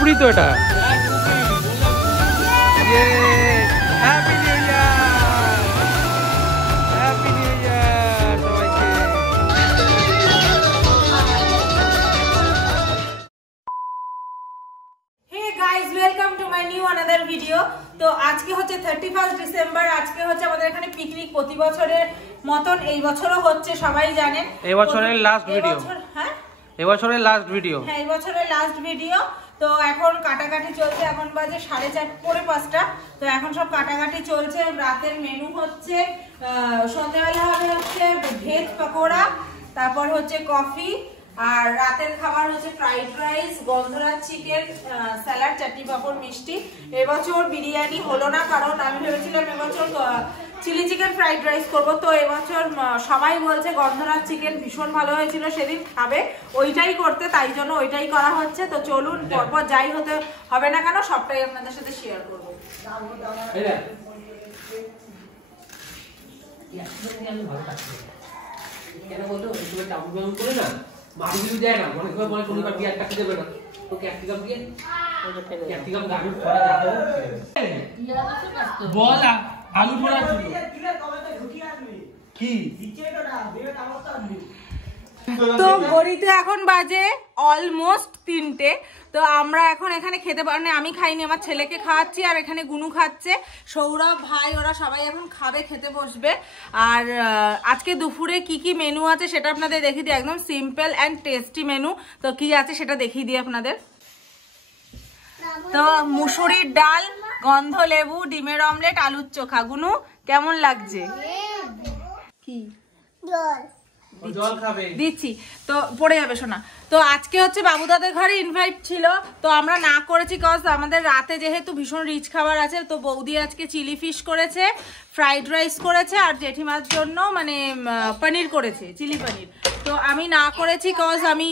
ডুবুরি তো এটা। Happy new year, happy new year সবাইকে। Hey guys, welcome to my new another video. তো আজকে হচ্ছে 31 ডিসেম্বর। আজকে হচ্ছে আমাদের এখানে পিকনিক। প্রতি বছরের মতন এই বছরও হচ্ছে, সবাই জানেন। এই বছরের লাস্ট ভিডিও। হ্যাঁ, এই বছরের লাস্ট ভিডিও। হ্যাঁ, এই বছরের লাস্ট ভিডিও। তো এখন কাটাকাটি চলছে, এখন বাজে 4:30 পৌনে 5টা। তো এখন সব কাটাকাটি চলছে। রাতের মেনু হচ্ছে, সন্ধ্যাবেলা হবে হচ্ছে ভেজ পকোড়া, তারপর হচ্ছে কফি, আর রাতের খাবার হচ্ছে ফ্রাইড রাইস, গন্ধরাজ চিকেন, স্যালাড, চাটনি, পাঁপড়, মিষ্টি। এবছর বিরিয়ানি হলো না, কারণ আমি ভেবেছিলাম এবছর চিলি চিকেন ফ্রাইড রাইস করবো। তো এবছর সবাই বলছে গন্ধরাজ চিকেন ভীষণ ভালো হয়েছিল, সেদিন খাবে, ওইটাই করতে, তাই জন্য ওইটাই করা হচ্ছে। তো চলুন, পরপর যাই হতে হবে না কেন সবটাই আপনাদের সাথে শেয়ার করবো। কেন বলতো চাবুক করে না মাটি যদি দেয় না, মনে করে মনে কোনো পেঁয়াজ কাটতে দেবে না, তো ক্যাপসিকাম দিয়ে ক্যাপসিকাম গাজর ফলা যাবে বল আলু পোড়া ছিল কি তো ঘড়িতে এখন বাজে অলমোস্ট 3টে। তো আমরা এখন এখানে খেতে পারি না, আমি খাইনি, আমার ছেলেকে খাওয়াচ্ছি, আর এখানে গুনু খাচ্ছে, সৌরভ ভাই, ওরা সবাই এখন খাবে, খেতে বসবে। আর আজকে দুপুরে কি কি মেনু আছে সেটা আপনাদের দেখিয়ে দিই। একদম সিম্পল অ্যান্ড টেস্টি মেনু। তো কি আছে সেটা দেখিয়ে দিই আপনাদের। তো মুসুরির ডাল, গন্ধ লেবু, ডিমের অমলেট, আলুর চোখা। গুনু কেমন লাগছে? কি জল খাবে দিচ্ছি তো পড়ে যাবে শোনা। তো আজকে হচ্ছে বাবুদাদের ঘরে ইনভাইট ছিল, তো আমরা না করেছি, কজ আমাদের রাতে যেহেতু ভীষণ রিচ খাবার আছে। তো বৌদি আজকে চিলি ফিশ করেছে, ফ্রাইড রাইস করেছে, আর জেঠিমার জন্য মানে পনির করেছে, চিলি পনির। তো আমি না করেছি, কজ আমি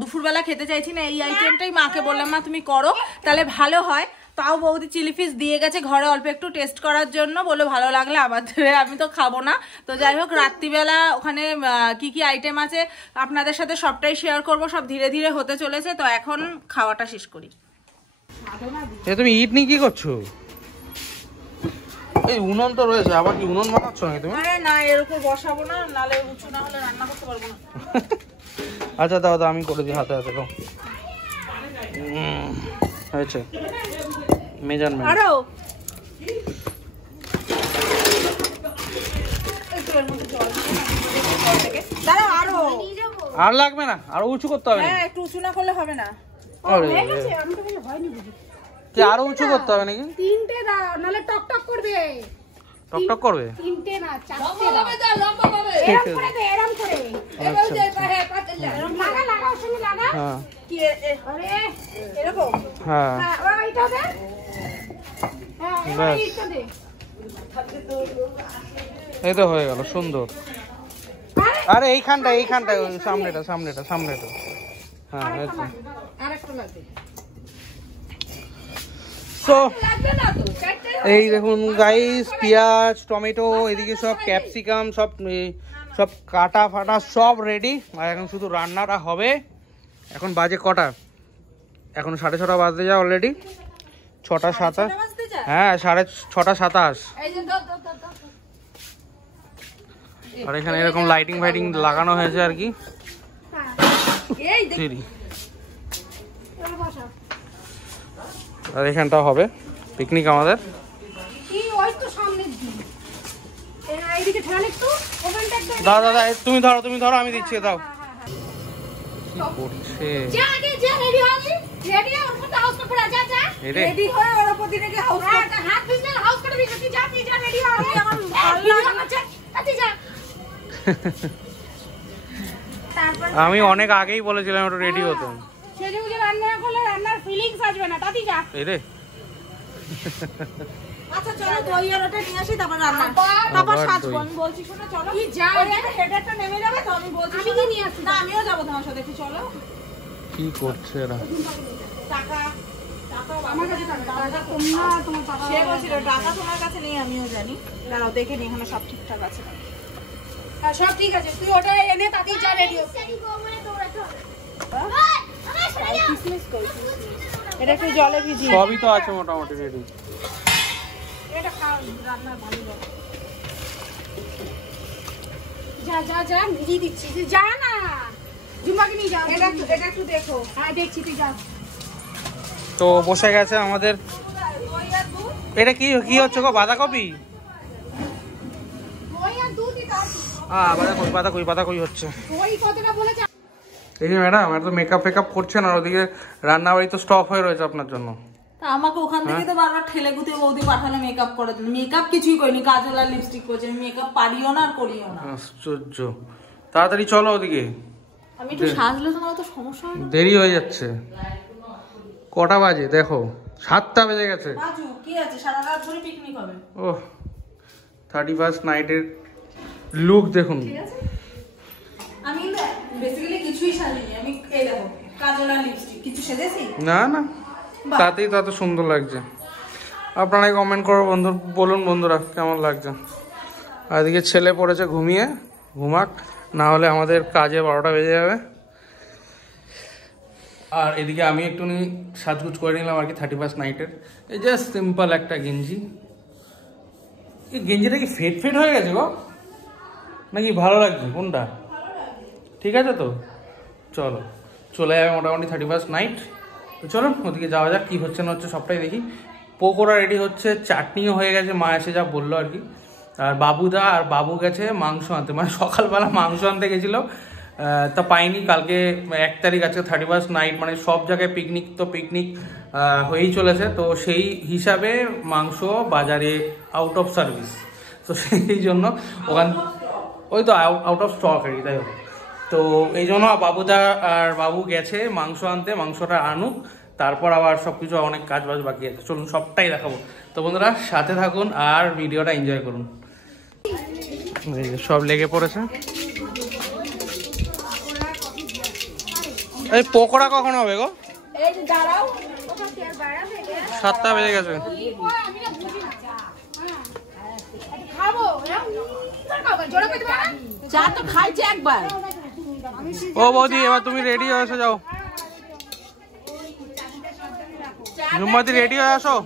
দুপুরবেলা খেতে চাইছি না এই আইটেমটাই। মাকে বললাম মা তুমি করো, তাহলে ভালো হয়। তাও বৌদি চিলি ফিশ দিয়ে গেছে ঘরে অল্প একটু টেস্ট করার জন্য, বলে ভালো লাগলে আবার দেবে, আমি তো খাবো না। তো যাই হোক, রাত্রিবেলা ওখানে কি কি আইটেম আছে আপনাদের সাথে সবটাই শেয়ার করব, সব ধীরে ধীরে হতে চলেছে। তো এখন খাওয়াটা শেষ করি। তুমি ইডনি কি করছো? এই উনুন তো রয়েছে, আবার কি উনুন বানাচ্ছ নাকি তুমি? আরে না, এর উপর বসাবো না, নালে উঁচু না হলে রান্না করতে পারবো না। আচ্ছা দাও দাও, আমি করে দিই হাতে হাতে। দাও হয়েছে মেজারমেন্ট। আরো দাঁড়াও, আরো আর লাগবে না, আর উঁচু করতে হবে না? হ্যাঁ, একটু উঁচু না করলে হবে না। কি আরো উঁচু করতে হবে নাকি? 3টে দাও, নালে টক টক করবে। টক টক করবে? 3টে না 4টে দাও। লম্বা হবে, এরকম করে দে, এরকম করে। লাগা লাগা, ওখানে লাগা। হ্যাঁ কি আরে এরকম? হ্যাঁ হ্যাঁ, ওই এইটা দে। হ্যাঁ, ব্যাস। এইটা দে। এই তো হয়ে গেল, সুন্দর। আরে এইখানটা এইখানটা, সামনেটা সামনেটা সামনেটা। হ্যাঁ এই তো। আরেকটা লাগবে। সো লাগবে না তো, 4টে। এই দেখুন গাইস, পেঁয়াজ, টমেটো, এদিকে সব ক্যাপসিকাম, সব সব কাটা ফাটা সব রেডি। আর এখন শুধু রান্নাটা হবে। এখন বাজে কটা? এখন 6:30 বাজতে যায় অলরেডি। 6:27। হ্যাঁ 6:27। এই যে দাও দাও দাও দাও। আর এখানে এরকম লাইটিং ফাইটিং লাগানো হয়েছে আর কি। এই দেখ, দেরি। এবার বসা। আর এখানটা হবে পিকনিক আমাদের। কি ওই তো সামনের দিক। এইদিকে ঠেলে একটু, ওখানটা একটু। দাও দাদা, তুমি ধরো, আমি দিচ্ছি, দাও। কি করছে? যা আগে যা, রেডি হবি, রেডি হয়ে ওর মধ্যে হাউস করে যা যা। এরে রেডি হয়ে ওর উপর দিনে কি হাউস হ্যাঁ, হাত ভিজলে হাউস করে দিবি, তুই যা রেডি হ। আমার ভালো লাগে, আচ্ছা যা। তারপর আমি অনেক আগেই বলেছিলাম একটু রেডি হতো। সেজে বুঝে রান্না করলে রান্নার ফিলিংস আসবে না, তাতি যা। এই রে আচ্ছা চলো, দই আর ওটা নিয়ে আসি, তারপর রান্না, তারপর আবার সাজবো। দই। আমি বলছি শোনো, চলো কি যা, হেডারটা নেমে যাবে, তো আমি বলছি আমি কি নিয়ে আসি? না, আমিও যাবো তোমার সাথে, একটু চলো। কি করছে এরা? টাকা আমার কাছে টাকা তোমরা তোমার টাকা। সে বলছিল টাকা তোমার কাছে নেই, আমিও জানি। দাঁড়াও দেখে নি এখানে সব ঠিকঠাক আছে। হ্যাঁ সব ঠিক আছে, তুই ওটা এনে তাতি যা রেডি হ। কিসমিস কই? এটা একটু জলে ভিজিয়ে সবই তো আছে মোটামুটি রেডি। এটা খাও রান্নার ভালো লাগে। যা যা যা ভিজিয়ে দিচ্ছি, যা না জুম্মাকে নিয়ে যাও। এটা একটু দেখো। হ্যাঁ দেখছি, তুই যা। তো বসে গেছে আমাদের। এটা কি কি হচ্ছে গো? বাঁধাকপি? ওই আর দুধই দাও। হ্যাঁ বাঁধাকপি হচ্ছে। ওই কতটা বলেছে। দেখি ম্যাডাম, আর তো মেকআপ ফেকআপ করছেন, আর ওদিকে রান্না বাড়ি তো স্টপ হয়ে রয়েছে আপনার জন্য। তা আমাকে ওখান থেকে তো বারবার ঠেলে গুঁতে বৌদি পাঠালে মেকআপ করার জন্য। মেকআপ কিছুই করিনি, কাজল আর লিপস্টিক করেছি। আমি মেকআপ পারিও না আর করিও না। আশ্চর্য। তাড়াতাড়ি চলো ওদিকে, আমি একটু সাজলে তোমার তো সমস্যা হয় না? দেরি হয়ে যাচ্ছে। কটা বাজে দেখো? 7টা বেজে গেছে। বাজু কি আছে, সারা রাত ধরে পিকনিক হবে। ওহ, 31st নাইটের লুক দেখুন। ঠিক আছে, আমি বেসিক্যালি কিছুই সাজিনি। আমি এই দেখো কাজল আর লিপস্টিক, কিছু সেজেছি না না, তাতেই তত সুন্দর লাগছে। আপনারাই কমেন্ট করো বন্ধু, বলুন বন্ধুরা কেমন লাগছে। আর এদিকে ছেলে পড়েছে ঘুমিয়ে, ঘুমাক, না হলে আমাদের কাজে 12টা বেজে যাবে। আর এদিকে আমি একটু সাজগুজ করে নিলাম আর কি 31st নাইটের। এই জাস্ট সিম্পল একটা গেঞ্জি। এই গেঞ্জিটা কি ফেড ফেড হয়ে গেছে গো, নাকি ভালো লাগছে? কোনটা ঠিক আছে? তো চলো, চলে যাবে মোটামুটি 31st নাইট। তো চলো ওদিকে যাওয়া যাক, কী হচ্ছে না হচ্ছে সবটাই দেখি। পকোড়া রেডি হচ্ছে, চাটনিও হয়ে গেছে, মা এসে যা বললো আর কি। আর বাবুদা আর বাবু গেছে মাংস আনতে, মানে সকালবেলা মাংস আনতে গেছিলো, তা পাইনি। কালকে 1 তারিখ, আজকে 31st নাইট, মানে সব জায়গায় পিকনিক, তো পিকনিক হয়েই চলেছে। তো সেই হিসাবে মাংস বাজারে আউট অফ সার্ভিস, তো সেই জন্য ওখান ওই তো আউট অফ স্টক আর কি, তাই হোক। তো এই জন্য বাবুদা আর বাবু গেছে মাংস আনতে, মাংসটা আনুক, তারপর আবার সব কিছু অনেক কাজ বাজ বাকি আছে। চলুন সবটাই দেখাবো। তো বন্ধুরা সাথে থাকুন আর ভিডিওটা এনজয় করুন। সব লেগে পড়েছে। এই পকোড়া কখন হবে গো? এই যে দাঁড়াও, 7টা বেজে গেছে। খাবো জোরে পেতে পারে। চা তো খাইছে একবার। ও বৌদি, এবার তুমি রেডি হয়ে এসে যাও। জুম্মাদি রেডি হয়ে আসো।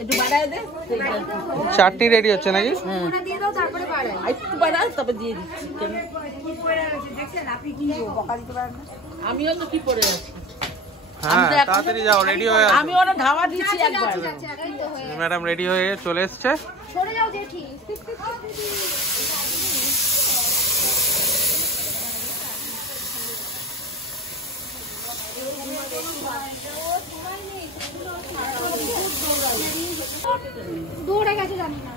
একটু বাড়ায় দে। চাটনি রেডি হচ্ছে নাকি? ওটা দিয়ে দাও, তারপরে বাড়াই। একটু বাড়ায় তবে দিয়ে দিচ্ছি। দেখছেন আপনি কি বকা দিতে পারেন না। আমিও তো কি পরে আছি। হ্যাঁ তাড়াতাড়ি যাও, রেডি হয়ে আসো। আমি ওরা ধাওয়া দিচ্ছি একবার। ম্যাডাম রেডি হয়ে চলে এসছে। সরে যাও জেঠি। দৌড়ে গেছে জানি না।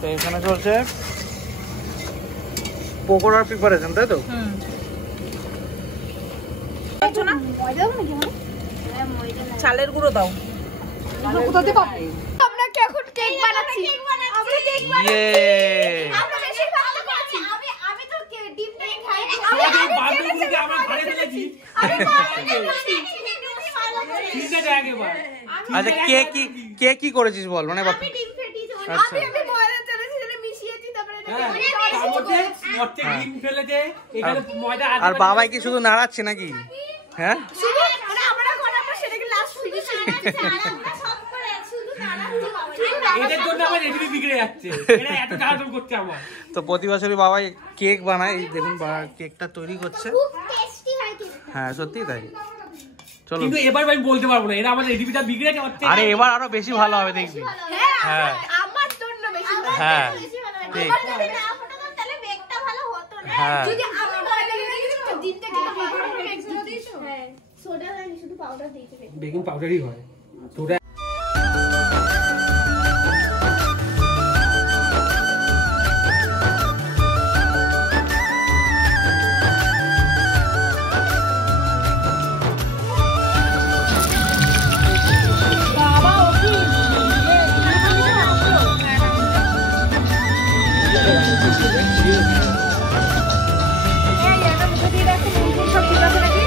তো এখানে চলছে পকোড়ার প্রিপারেশন, তাই তো? চালের গুঁড়ো দাও। কোথাতে পাবো? আমরা কি এখন কেক বানাচ্ছি? আমরা কেক ইয়ে, আমরা বেশি খাওয়া করেছি। আমি তো ডিম কেক খাই। আমি বান্ধবীকে আমার ঘরে ফেলেছি। ঠিক আছে একবার। আচ্ছা কে কি করেছিস বল, মানে আমি ডিম ফেটিয়েছি। আচ্ছা। আমি ময়দা চলেছি, সেটা মিশিয়েছি, তারপরে হ্যাঁ, তার মধ্যে অর্ধেক ডিম ফেলেছে, এখানে ময়দা আর বাবাই কি শুধু নাড়াচ্ছে নাকি? হ্যাঁ শুধু মানে আমরা করার পর সেটাকে লাস্ট ফিনিশ আমরা সব করে শুধু নাড়াচ্ছি বাবা। এদের জন্য আমার রেসিপি বিগড়ে যাচ্ছে। এরা এত তাড়াতাড়ি করছে আমার। তো প্রতি বছরই বাবাই কেক বানায়। এই দেখুন কেকটা তৈরি করছে। খুব টেস্টি হয় কিন্তু। হ্যাঁ সত্যি তাই। চলো, কিন্তু এবার আমি বলতে পারবো না, এরা আমার রেসিপিটা বিগড়ে যাচ্ছে। আরে এবার আরো বেশি ভালো হবে দেখবি। হ্যাঁ, হ্যাঁ। আমার জন্য বেশি ভালো। হ্যাঁ, বেশি ভালো হয়। ঠিক। এবার যদি না ফোটাতাম তাহলে বেকটা ভালো হতো না। হ্যাঁ। যদি আমি ময়দা দিয়ে দিতাম তো দিনটা কি ভালো বেক দিয়েছো? হ্যাঁ, সোডা হয়নি, শুধু পাউডার দিয়েছো। বেকিং পাউডারই হয় তোরা। এই এটা মুখে দিয়ে দেখো নুন সব ঠিক আছে নাকি?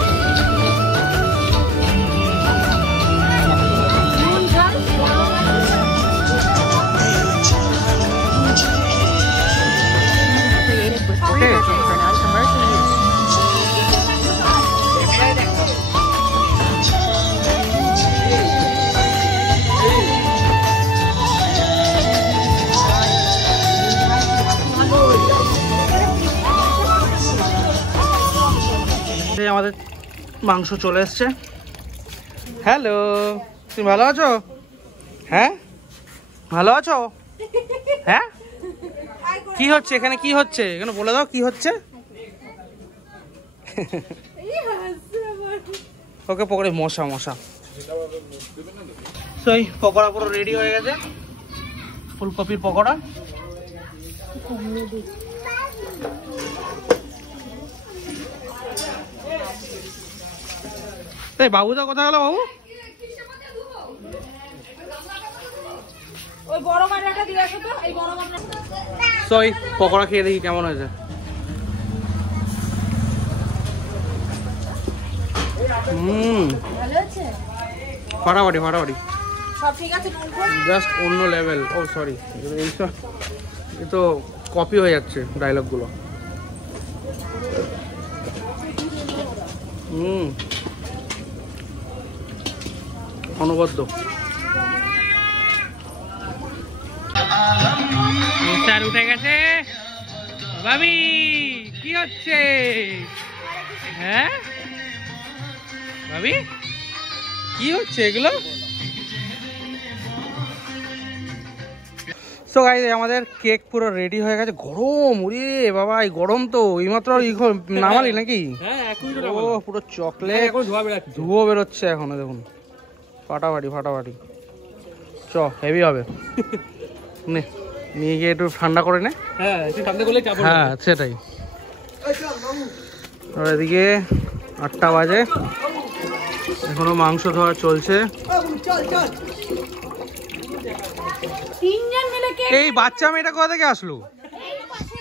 নুন ঝাল আমাদের মাংস চলে এসছে। হ্যালো, তুমি ভালো আছো? হ্যাঁ, ভালো আছো? হ্যাঁ, কি হচ্ছে এখানে? কি হচ্ছে এখানে বলে দাও, কি হচ্ছে? ওকে পকোড়ে মশা মশা। সেই পকোড়া পুরো রেডি হয়ে গেছে, ফুলকপির পকোড়া। এই বাবুদা কোথায় গেল? বাবু ওই বড় গামলাটা দিয়ে আসো তো, এই বড় গামলা। সই পকোড়া খেয়ে দেখি কেমন হয়েছে। ভালো আছে, ফাটাফাটি ফাটাফাটি, সব ঠিক আছে। জাস্ট অন্য লেভেল। ও সরি, এইসব এ তো কপি হয়ে যাচ্ছে ডায়লগগুলো। অনবদ্য। স্যার উঠে গেছে। ভাবি কি হচ্ছে? হ্যাঁ ভাবি কি হচ্ছে এগুলো? সো গাইস আমাদের কেক পুরো রেডি হয়ে গেছে। গরম, ওরে বাবা এই গরম তো এইমাত্র নামালি নাকি? ও পুরো চকলেট ধুয়ো বেরোচ্ছে এখনো, দেখুন ফাটাফাটি ফাটাফাটি। চ হেভি হবে, নে নিয়ে গিয়ে একটু ঠান্ডা করে নে। হ্যাঁ সেটাই। আর এদিকে 8টা বাজে, এখনো মাংস ধোয়া চলছে। এই বাচ্চা মেয়েটা কোথা থেকে আসলো?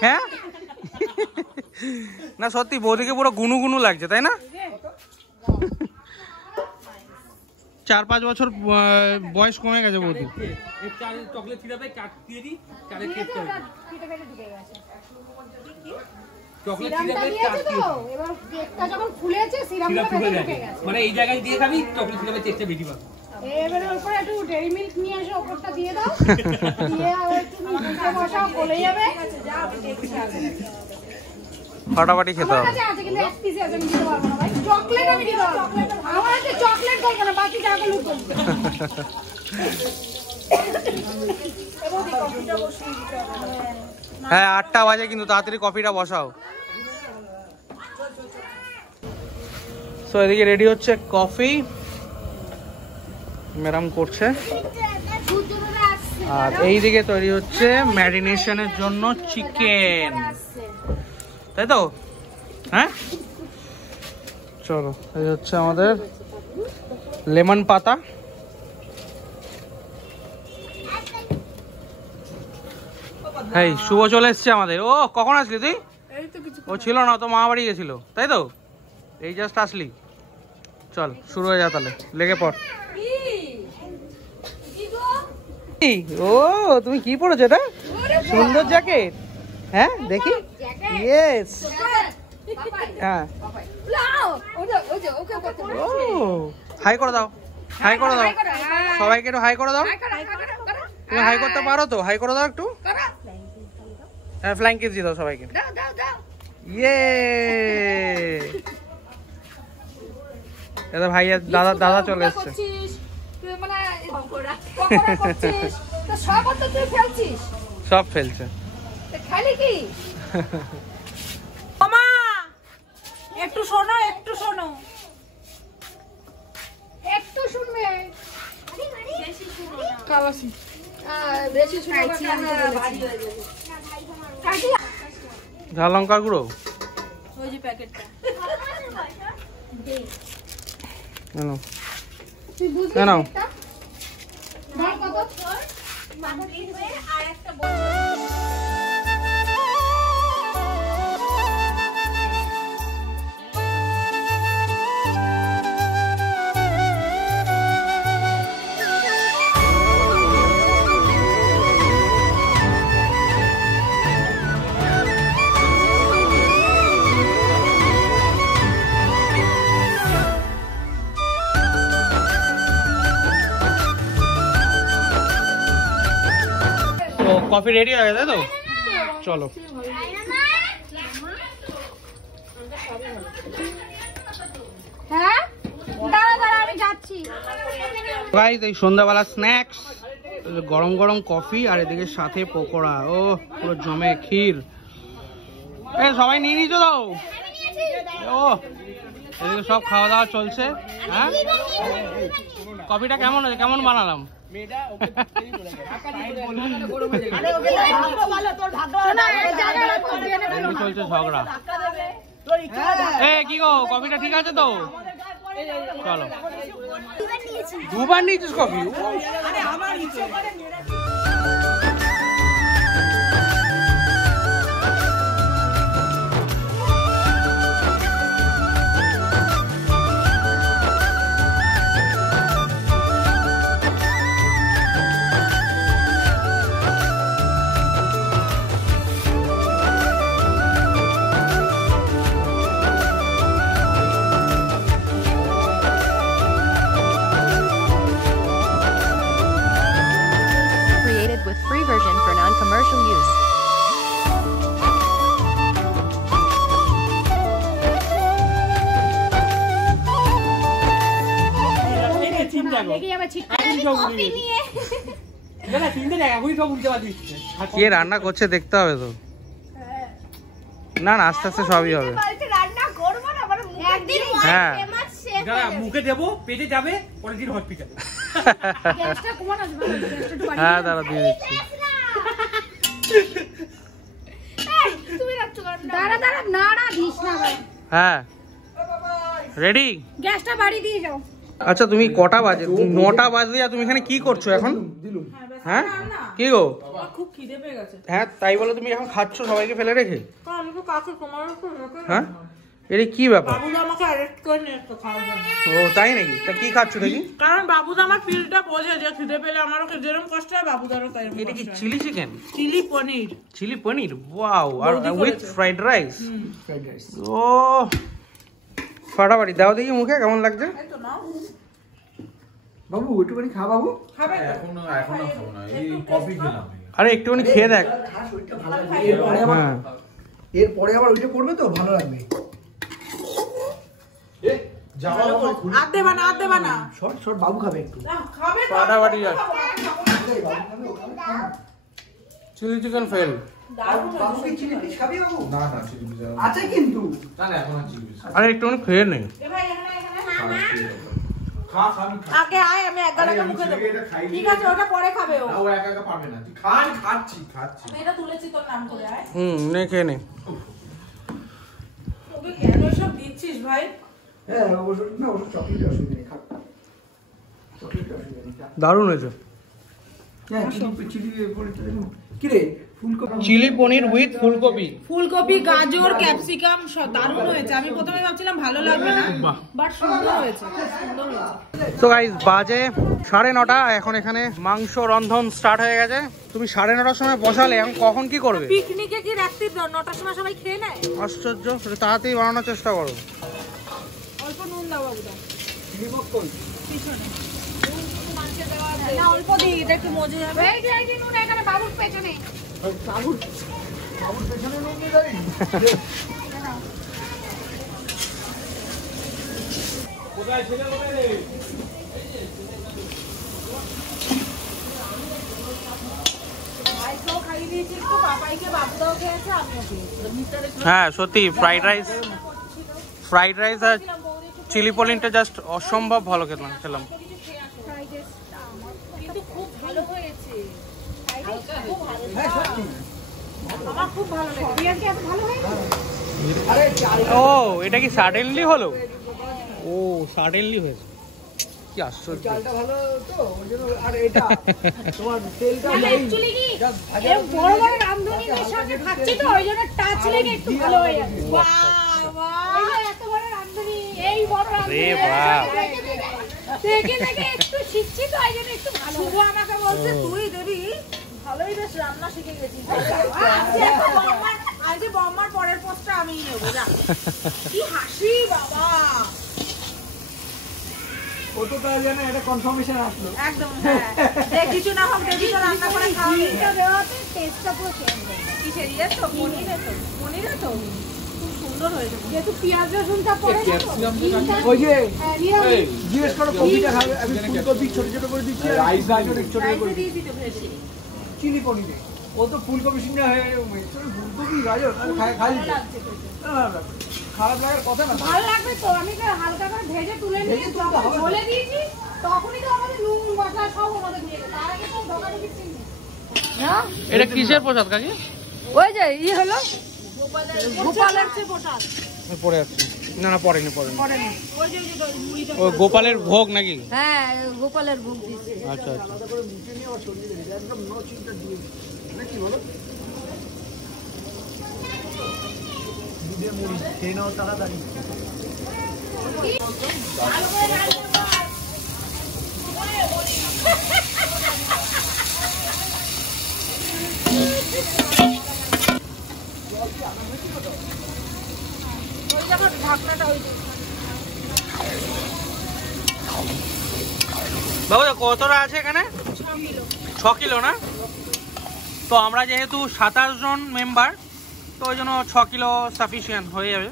হ্যাঁ না সত্যি বৌদিকে পুরো গুনু গুনু লাগছে, তাই না? 4-5 বছর বয়স কমে গেছে বৌদি। মানে এই জায়গায় দিয়ে খাবি চকলেট সিরাপের টেস্টটা বেশি পাবি। এবারে উপরে একটু ডেইরি মিল্ক নিয়ে এসে উপরটা দিয়ে দাও, দিয়ে আর একটু মিল্কটা বসাও, গলে যাবে। ফাটাফাটি খেতে হবে। আমার কাছে আছে কিন্তু এক পিস আছে, আমি দিতে পারবো না ভাই। চকলেট আমি দিতে পারবো, আমার কাছে চকলেট করবো না, বাকি টাকা লুট করবো। হ্যাঁ 8টা বাজে কিন্তু তাড়াতাড়ি কফিটা বসাও। সো এদিকে রেডি হচ্ছে কফি, ম্যাডাম করছে। আর এইদিকে তৈরি হচ্ছে ম্যারিনেশনের জন্য চিকেন, তাই তো? হ্যাঁ চলো, এই হচ্ছে আমাদের লেমন পাতা। এই শুভ চলে এসছে আমাদের। ও কখন আসলি তুই? ও ছিল না, তো মা বাড়ি গেছিল, তাই তো? এই জাস্ট আসলি। চল শুরু হয়ে যা তাহলে, লেগে পড়। ও তুমি কি পড়েছো এটা? সুন্দর জ্যাকেট। হ্যাঁ দেখি, ইয়েস। হ্যাঁ ও হাই করে দাও, হাই করে দাও সবাইকে, একটু হাই করে দাও। তুমি হাই করতে পারো তো? হাই করে দাও একটু। হ্যাঁ ফ্লাইং কিস দিয়ে দাও সবাইকে। ইয়ে এটা ভাইয়া দাদা দাদা চলে এসছে। সব ফেলছে। মামা একটু শোনো, একটু শোনো, একটু শুনবে, ঝাল লঙ্কার গুঁড়ো, ওই যে প্যাকেটটা। তুই বুঝলি কেন? এটা? দাম কত? আর একটা কফি রেডি হয়ে গেছে তো? চলো হ্যাঁ দাঁড়া দাঁড়া আমি যাচ্ছি। গাইস এই সন্ধ্যাবেলা স্ন্যাক্স, গরম গরম কফি আর এদিকে সাথে পকোড়া। ও পুরো জমে ক্ষীর। এ সবাই নিয়ে নিয়েছো তো? ও এদিকে সব খাওয়া দাওয়া চলছে। হ্যাঁ কফিটা কেমন আছে, কেমন বানালাম? চলছে ঝগড়া। এ কি গো কফিটা ঠিক আছে তো? চলো। দুবার নিয়েছিস coffee? Created with free version for non-commercial use. দেখি আমার ছিটটা কফি নিয়ে কে রান্না করছে দেখতে হবে তো। না না আস্তে আস্তে সবই হবে। রান্না করব না বড় একদিন হ্যাঁ ফেমাস শেফ মুখে দেবো, পেটে যাবে, পরের দিন হসপিটাল। গ্যাসটা কমান আসবে গ্যাসটা একটু বাড়িয়ে হ্যাঁ দাঁড়া দিয়ে দিচ্ছি। তুমি রাখছো দাঁড়া দাঁড়া নাড়া দিস না ভাই। হ্যাঁ রেডি? গ্যাসটা বাড়িয়ে দিয়ে যাও। আচ্ছা তুমি কটা বাজে? 9টা বাজে আর তুমি এখানে কি করছো এখন? হ্যাঁ কি গো? খুব খিদে পেয়ে গেছে। হ্যাঁ তাই বলে তুমি এখন খাচ্ছ সবাইকে ফেলে রেখে? আমি তো কাকে তোমার হ্যাঁ এটা কি ব্যাপার? বাবুদা আমাকে অ্যারেস্ট করে নিয়ে এসেছে খাওয়ার জন্য। ও তাই নাকি? তা কি খাচ্ছ দেখি? কারণ বাবুদা আমার ফিলটা বোঝে যে খিদে পেলে আমারও যেরকম কষ্ট হয় বাবুদারও তাই এটা কি chilli chicken? Chilli paneer. Chilli paneer, wow, আর উইথ ফ্রাইড রাইস। ও ফাটাফাটি দাও দেখি মুখে কেমন লাগছে। বাবু একটুখানি খা বাবু। এখনো খাবো না, এই কফি খেলাম। আরে একটুখানি খেয়ে দেখ। হ্যাঁ এরপরে আবার ওইটা করবে তো ভালো লাগবে। আর দেবা না শর্ট শর্ট বাবু খাবে একটু। খাবে তো। ফাটাফাটি চিলি চিকেন ফেল। বাবু কি চিলি ফিশ খাবি বাবু? না না চিলি পিস আছে কিন্তু। না না এখন চিলি পিস আরে একটুখানি খেয়ে নে। খা খাবি খা। আগে আয় আমি এক গালাকে মুখে দেবো। ঠিক আছে ওটা পরে খাবে ও। না ও একা একা পারবে না, তুই খা। আমি খাচ্ছি। আমি এটা তুলেছি তোর নাম করে আয়। নে খেয়ে নে। ওকে কেন সব দিচ্ছিস ভাই? হ্যাঁ অবশ্য না, অবশ্য চকলেট অসুবিধা নেই, খা। চকলেট অসুবিধা নেই, খা। দারুণ হয়েছে। হ্যাঁ চিলি পনির কি রে ফুলকপি চিলি পনির উইথ ফুলকপি। ফুলকপি, গাজর, ক্যাপসিকাম সব দারুণ হয়েছে। আমি প্রথমে ভাবছিলাম ভালো লাগবে না, বাট সুন্দর হয়েছে, খুব সুন্দর হয়েছে। তো গাইস বাজে 9:30, এখন এখানে মাংস রন্ধন স্টার্ট হয়ে গেছে। তুমি 9:30টার সময় বসালে, এখন কখন কি করবে? পিকনিকে কি রাত্রি 9টার সময় সবাই খেয়ে নেয়? আশ্চর্য, তাড়াতাড়ি বানানোর চেষ্টা করো। অল্প নুন দাও বাবুদা। পিছনে না অল্প দিই, এটা একটু মজে যাবে। এই যে নুন এখানে বাবুর পেছনে। বাবুর পেছনে নুন দিয়ে দাঁড়ি। কোথায় ছেলে কোথায় রে? ভাইকেও খাইয়ে দিয়েছি একটু, পাপাইকে, বাবুদাও খেয়েছে, আমিও খেয়েছি। হ্যাঁ সত্যি ফ্রাইড রাইস আর চিলি পনিরটা জাস্ট অসম্ভব ভালো খেলাম। কিন্তু খুব ভালো হয়েছে। হ্যাঁ সত্যি। আমার খুব ভালো লেগেছে। বিয়ার কি এত ভালো হয়েছে? আরে চাল ও এটা কি সাডেনলি হলো? ও সাডেনলি হয়েছে, কি আশ্চর্য। চালটা ভালো তো ওই জন্য। আর এটা তোমার তেলটা না অ্যাকচুয়ালি কি এর বড় বড় রামধনিদের সঙ্গে খাচ্ছি তো ওই জন্য টাচ লেগে একটু ভালো হয়ে যাবে। বাহ বাহ, এই যে এত বড় রামধনি, এই বড় রামধনি রে বাপ। দেখে দেখে একটু শিখছি তো ওই জন্য একটু ভালো। শুভ আমাকে বলছে তুই দেবি ভালোই বেশ রান্না শিখে গেছিস। আজ বম্মার পরের পোস্টটা আমিই নেবো। যা কি হাসি বাবা, কতটা জানে এটা কনফার্মেশন আসলো। একদম। হ্যাঁ কিছু না হোক দেবি তো রান্না করে খাওয়াবি। এটা দেওয়াতে টেস্টটা পুরো চেঞ্জ হয়ে যায়। কিসের ইয়ে তো পনিরে তো খুব সুন্দর হয়েছে। যেহেতু পেঁয়াজ রসুনটা পড়ে না তো, ওই যে হ্যাঁ, নিরামিষ। জিজ্ঞেস করো কপিটা খাবে, আমি ফুলকপি ছোট ছোট করে দিচ্ছি, আর গাজর ছোট ছোট করে দিয়ে দিতে ভেজে। চিলি পনিরে। ও তো ফুলকপি সিঙ্গা হয়ে ফুলকপি গাজর খাই খারাপ লাগার কথা না। ভালো লাগবে তো, আমি তো হালকা করে ভেজে তুলে নিয়ে যখন ঝোলে দিয়েছি তখনই তো আমাদের নুন মশলা সব আমাদের দিয়ে দেয়। তার আগে তো দোকানে চিনি না। এটা কিসের প্রসাদ কাকি? ওই যে ই হলো গোপালের প্রসাদ। পড়ে যাচ্ছে না, না পড়েনি পড়েনি। ওই যে মুড়িটা। ও গোপালের ভোগ নাকি? হ্যাঁ, গোপালের ভোগ দিয়েছে। আচ্ছা আচ্ছা। একদম নো চিন্তা দিয়ে কি বলো দুধে মুড়ি খেয়ে নাও তাড়াতাড়ি। বাবু কতটা আছে এখানে? 6 কিলো না? তো আমরা যেহেতু 27 জন মেম্বার, তো ওই জন্য 6 কিলো সাফিসিয়েন্ট হয়ে যাবে।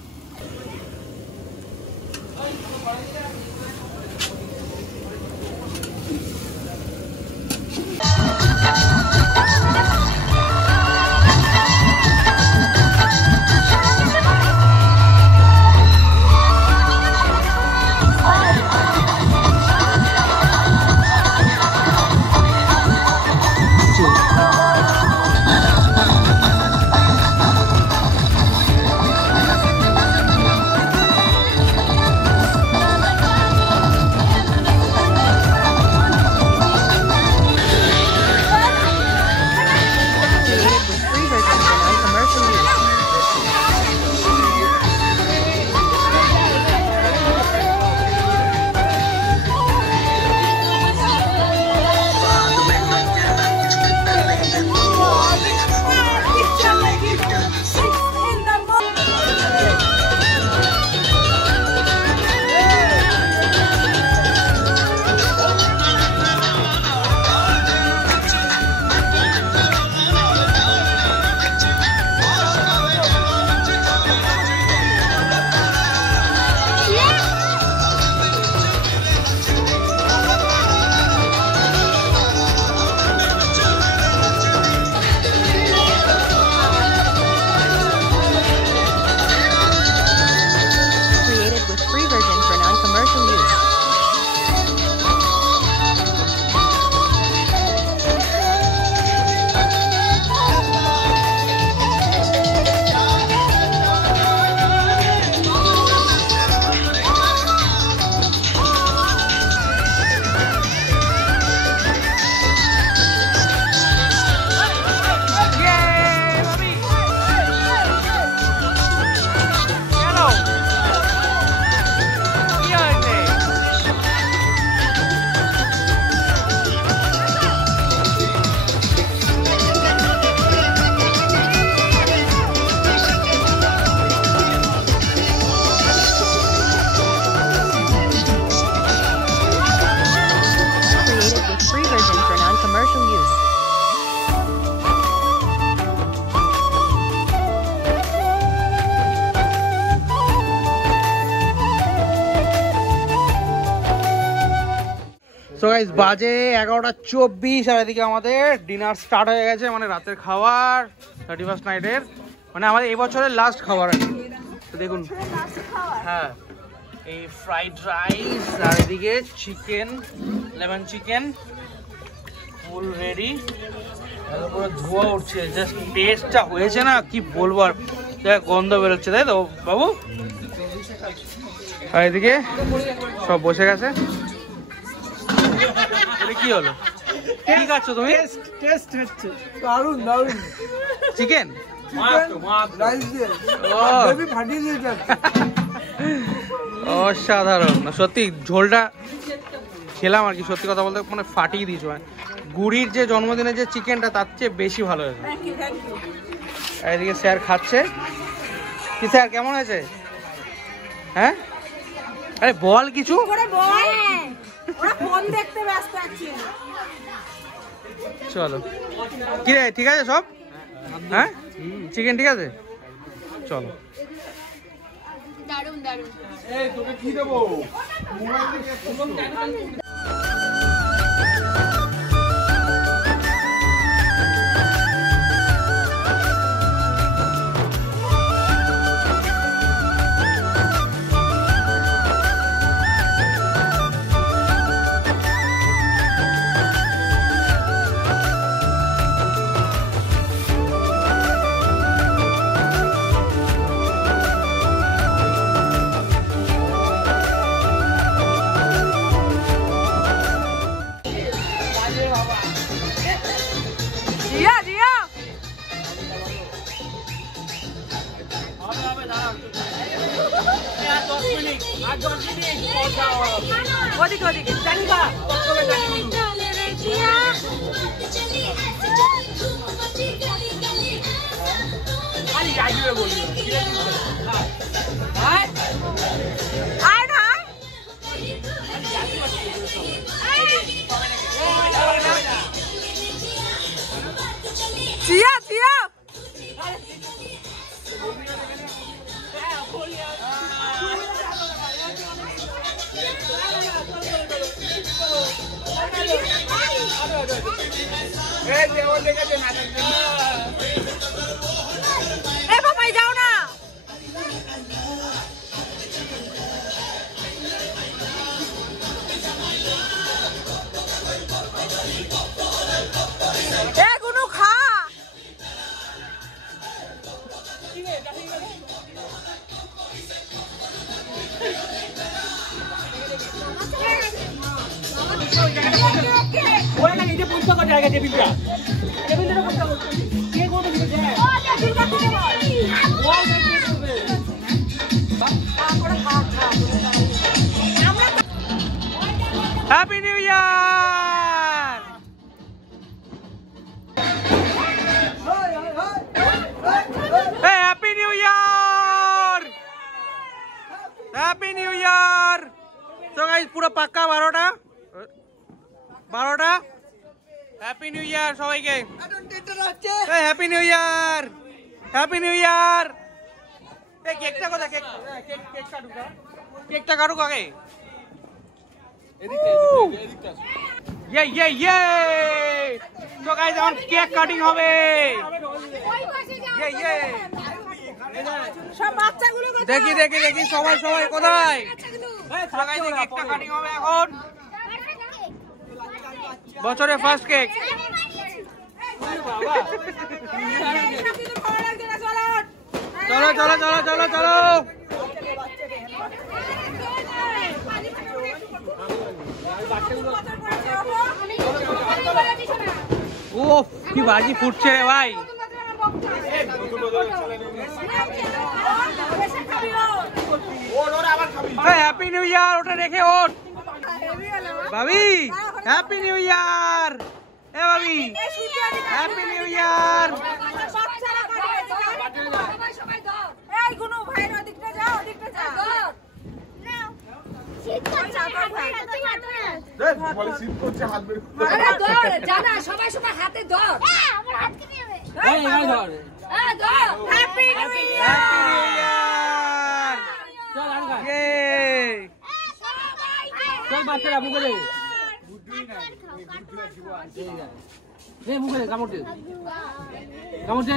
Created with free version for non-commercial use. Created with free version for non-commercial use. Created with free version for non-commercial use. So guys বাজে 11:24 আর এদিকে আমাদের ডিনার স্টার্ট হয়ে গেছে, মানে রাতের খাবার 31st নাইটের, মানে আমাদের এই বছরের লাস্ট খাবার আর কি। তো দেখুন, হ্যাঁ এই ফ্রাইড রাইস আর এদিকে chicken, lemon chicken full ready, তারপরে ধোয়া উঠছে, জাস্ট টেস্টটা হয়েছে না কি বলবো, আর গন্ধ বেরোচ্ছে, তাই তো বাবু? আর এদিকে সব বসে গেছে। কি হলো, কি খাচ্ছ তুমি? টেস্ট হচ্ছে দারুণ দারুণ। চিকেন রাইস দিয়ে বেবি ফাটিয়ে দিয়েছে। অসাধারণ, সত্যি ঝোলটা খেলাম আর কি, সত্যি কথা বলতে মানে ফাটিয়ে দিয়েছো। মানে গুড়ির যে জন্মদিনের যে চিকেনটা তার চেয়ে বেশি ভালো হয়েছে। এদিকে স্যার খাচ্ছে। কি স্যার কেমন হয়েছে? হ্যাঁ আরে বল কিছু। ফোন দেখতে ব্যস্ত আছি। চলো কি রে, ঠিক আছে সব? হ্যাঁ চিকেন ঠিক আছে, চলো। দারুণ দারুণ। এই তোকে কি দেবো মোবাইল থেকে জিয়া জিয়া ওদিকে ওদিকে জানিবা আয় না জিয়া জিয়া এ বাবাই যাও না এ গুনু খা happy new year! Happy new year! Happy new ইয়ার! তো গাইস পুরো পাক্কা 12টা হ্যাপি নিউ ইয়ার সবাইকে। Happy new year! Happy new ইয়ার! এই কেকটা কোথায়? কেকটা কাটুক আগে। ইয়ে তো গাইস এখন কেক কাটিং হবে। সব বাচ্চাগুলো দেখি সবাই কোথায়? কেকটা কাটিং হবে এখন, বছরের ফার্স্ট কেক। চলো উফ কি বাজি ফুটছে রে ভাই। হ্যাপি নিউ ইয়ার, ওটা রেখে ওঠ ভাবি। হ্যাপি নিউ ইয়ার এ ভাবি, হ্যাপি নিউ ইয়ার। এই গুনু ভাইয়ের ওদিকটা যাও, ওদিকটা যাও। বলে শীত করছে হাত বের আরে ধর জানা সবাই সবাই হাতে ধর। আমার হাত কি নেবে? এই ধর ধর। হ্যাপি নিউ হ্যাপি নিউ ইয়ার। চল আর খা। ইয়ে চল বাচ্চারা মুখে দে। এই মুখে দে, কামড় দে। কামড় দে।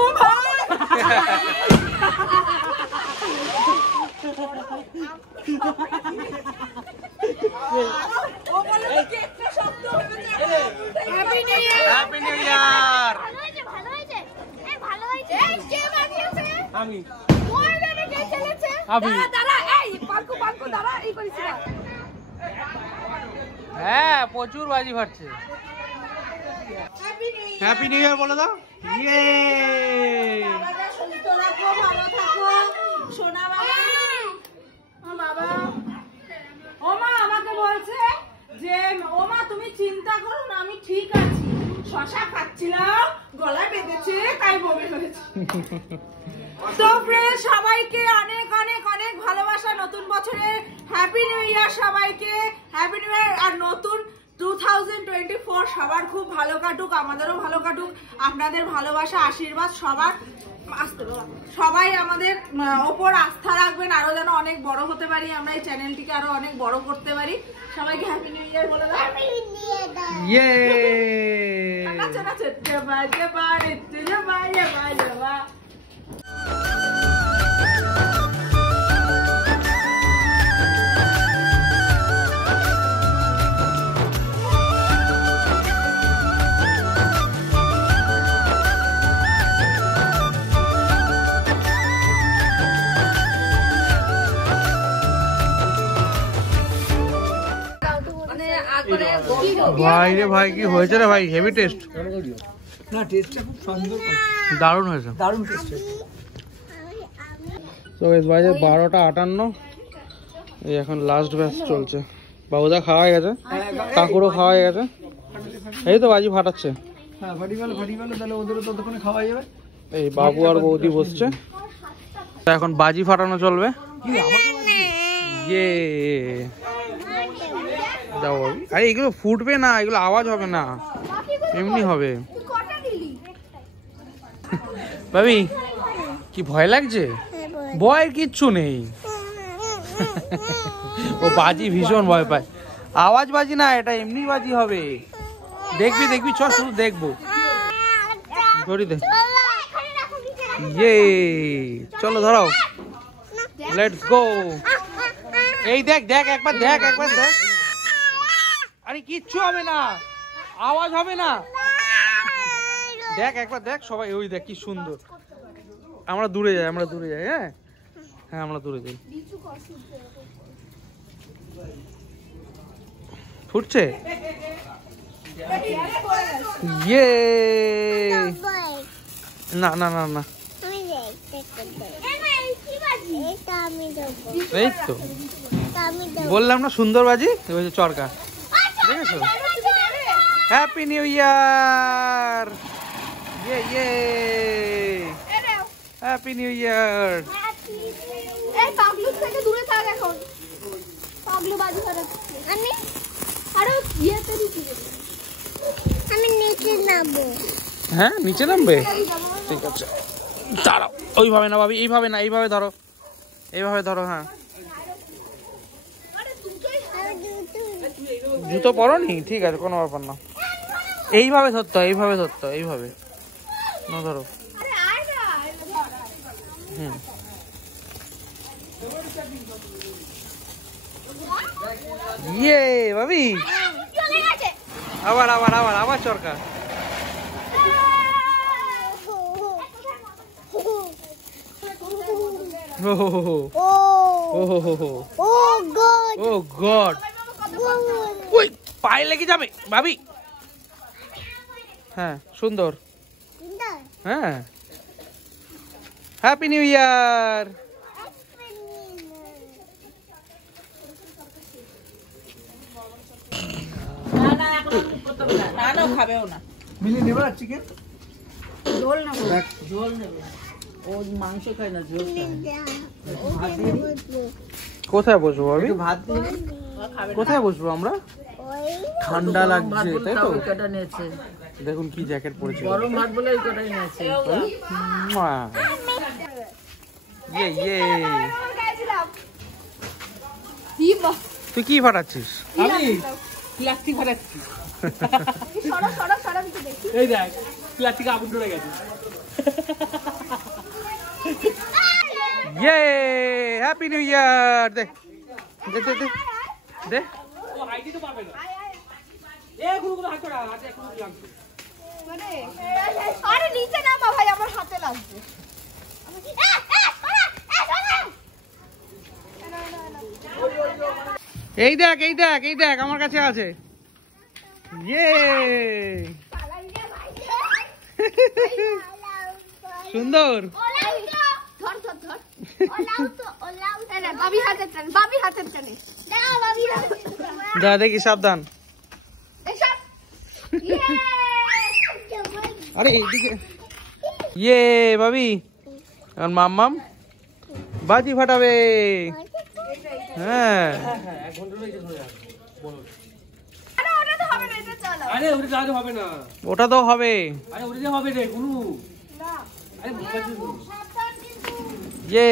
ও ভাই ও বলে তো কেকটা শব্দ হবে না। Happy new year, happy new ইয়ার। ভালো হয়েছে ভালো হয়েছে। এই কে বানিয়েছে? আমি ওই বেবি কে খেলেছে? আমি। দাঁড়া এই পালকু দাঁড়া এই করিস না। হ্যাঁ প্রচুর বাজি ফাটছে। হ্যাপি নিউ ইয়ার বলে দাও। ইয়ে সুস্থ থাকো, ভালো থাকো সোনা বাবা। ও বাবা, ও মা আমাকে বলছে যে ও মা তুমি চিন্তা করো না, আমি ঠিক আছি। শশা খাচ্ছিলাম, গলায় বেঁধেছে, তাই বমি হয়েছে। তো ফ্রেন্ড সবাইকে অনেক অনেক অনেক ভালোবাসা, নতুন বছরে হ্যাপি নিউ ইয়ার সবাইকে। হ্যাপি নিউ ইয়ার আর নতুন 2024 সবার খুব ভালো কাটুক, আমাদেরও ভালো কাটুক। আপনাদের ভালোবাসা আশীর্বাদ সবার সবাই আমাদের ওপর আস্থা রাখবেন, আরো যেন অনেক বড় হতে পারি, আমরা এই চ্যানেলটিকে আরো অনেক বড় করতে পারি। সবাইকে হ্যাপি নিউ ইয়ার বলে দাও। ইয়ে নাচো নাচো, জবা জবা রে জবা জবা জবা। ভাই রে ভাই, কি হয়েছে রে ভাই? হেভি টেস্ট, না টেস্টটা খুব সুন্দর, দারুণ হয়েছে। দারুণ টেস্ট। তো বেশ বাজে 12টা 58। এই এখন লাস্ট ব্যাচ চলছে। বাবুদা খাওয়া হয়ে গেছে, কাকুরও খাওয়া হয়ে গেছে। এই তো বাজি ফাটাচ্ছে। হ্যাঁ ফাটি গেল তাহলে ওদেরও ততক্ষণে খাওয়া যাবে। এই বাবু আর বৌদি বসছে, এখন বাজি ফাটানো চলবে। ইয়ে দাও বাবি। আরে এগুলো ফুটবে না, এগুলো আওয়াজ হবে না, এমনি হবে। ভাবি কি ভয় লাগছে? ভয়ের কিচ্ছু নেই। ও বাজি ভীষণ ভয় পায়। আওয়াজ বাজি না, এটা এমনি বাজি হবে। দেখবি দেখবি, চল শুধু দেখবো। ধরি দে। ইয়ে চলো ধরাও, লেটস গো। এই দেখ দেখ, একবার দেখ, একবার দেখ। আরে কিচ্ছু হবে না, আওয়াজ হবে না। দেখ একবার দেখ সবাই, ওই দেখ কি সুন্দর। আমরা দূরে যাই, আমরা দূরে যাই। হ্যাঁ হ্যাঁ, আমরা দূরে যাই। ফুটছে। ইয়ে না না না না, এই তো বললাম না সুন্দর বাজি। ওই যে চরকা, দেখেছো? হ্যাপি নিউ ইয়ার। ইয়ে ইয়ে হ্যাপি নিউ ইয়ার। এই পাগলু থেকে দূরে থাক এখন। পাগলু বাজি ফাটাচ্ছে। আমি আরো ইয়েতে দিচ্ছি। আমি নিচে নামবো। হ্যাঁ নিচে নামবে, ঠিক আছে দাঁড়াও। ওইভাবে না ভাবি, এইভাবে না, এইভাবে ধরো, এইভাবে ধরো। হ্যাঁ জুতো পরোনি, ঠিক আছে কোনো ব্যাপার না। এইভাবে ধরতে হয়, এইভাবে ধরতে হয়, এইভাবে না ধরো। হুম ইয়ে ভাবি, আবার আবার আবার আবার চরকা। ও গড, ওই পায়ে লেগে যাবে ভাবি। হ্যাঁ সুন্দর। হ্যাঁ হ্যাপি নিউ ইয়ার। না না খাবেও না। মিলিয়ে নেবো আর চিকেন ঝোল নেবো, ঝোল নেবো। ও মাংস খায় না, ঝোল কোথায় বসবো ভাবি? ভাত দিয়ে কোথায় বসবো আমরা? ঠান্ডা লাগছে তাই তো। কটা নিয়েছে, দেখুন কি জ্যাকেট পরেছে। গরম ভাত বলে এই কটাই নিয়েছে। ইয়ে ইয়ে, কি বাহ, তুই কি ফাটাচ্ছিস? আমি প্লাস্টিক ফাটাচ্ছি। সরো সরো সরো একটু দেখি। এই দেখ প্লাস্টিক আগুন ধরে গেছে। ইয়ে হ্যাপি নিউ ইয়ার। দে দে দে দে দে। ও হাইটি তো পারবে না। এ গুলো হাত করা, হাতে এখন লাগবে। মানে আরে নিচে নামা ভাই, আমার হাতে লাগবে। এই দেখ এই দেখ এই দেখ, আমার কাছে আছে। ইয়ে সুন্দর। ধর ধর ধর, ওলাও তো ওলাও। না বাবি হাতের টানে, বাবি হাতের টানে। না বাবি হাতের টানে। দা দেখি সাবধান। এসব আরে এইদিকে। ইয়ে ভাবি, এখন মাম্মাম বাজি ফাটাবে। হ্যাঁ আরে ওটা যাওয়া হবে না, ওটা তো হবে। আরে ওটা হবে রে গুরু। ইয়ে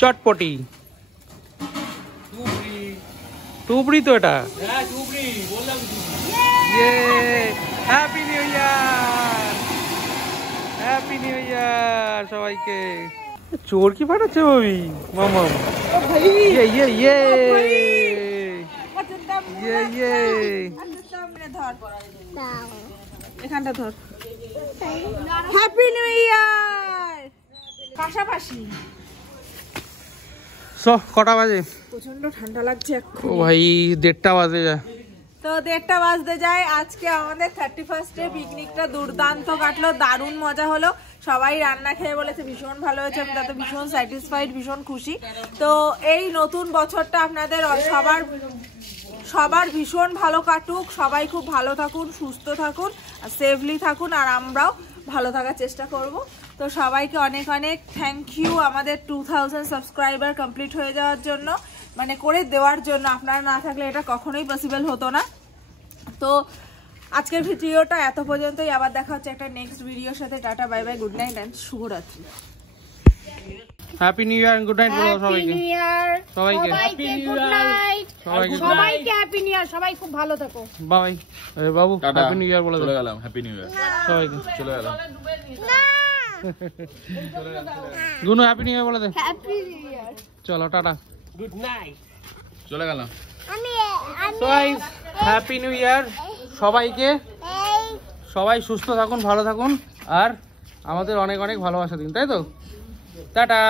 চটপটি টুবড়ি তো এটা। ইয়ে happy new year, happy new year সবাইকে। চোর কি পাঠাচ্ছে ভাবি মামা? ইয়ে ইয়ে ইয়ে ইয়ে ইয়ে এখানটা ধর। হ্যাপি নিউ ইয়ার। পাশাপাশি কটা বাজে? প্রচন্ড ঠান্ডা লাগছে এখন। ও ভাই 1:30 বাজে যায়। তো 1:30 বাজতে যায়। আজকে আমাদের 31st ডে পিকনিকটা দুর্দান্ত কাটলো, দারুণ মজা হলো। সবাই রান্না খেয়ে বলেছে ভীষণ ভালো হয়েছে, আমি তাতে ভীষণ স্যাটিসফাইড, ভীষণ খুশি। তো এই নতুন বছরটা আপনাদের সবার ভীষণ ভালো কাটুক, সবাই খুব ভালো থাকুন, সুস্থ থাকুন, সেফলি থাকুন, আর আমরাও ভালো থাকার চেষ্টা করব। তো সবাইকে অনেক অনেক থ্যাংক ইউ আমাদের 2000 সাবস্ক্রাইবার কমপ্লিট হয়ে যাওয়ার জন্য, মানে করে দেওয়ার জন্য। আপনারা না থাকলে এটা কখনোই পসিবল হতো না। তো আজকের ভিডিওটা এত পর্যন্তই, আবার দেখা হচ্ছে একটা নেক্সট ভিডিওর সাথে। Tata, bye bye, good night and শুভরাত্রি। Happy new year, good night বলো সবাইকে। সবাইকে সবাইকে হ্যাপি নিউ ইয়ার, সবাই খুব ভালো থাকো। বাই বাবু, হ্যাপি নিউ ইয়ার বলে চলে গেলাম, হ্যাপি নিউ ইয়ার সবাইকে। চলে গেলাম। গুনু হ্যাপি নিউ ইয়ার বলে দে। হ্যাপি নিউ ইয়ার। চলো টাটা, গুড নাইট। চলে গেলাম। গাইস হ্যাপি নিউ ইয়ার সবাইকে। সবাই সুস্থ থাকুন, ভালো থাকুন, আর আমাদের অনেক অনেক ভালোবাসা দিন, তাই তো? টাটা।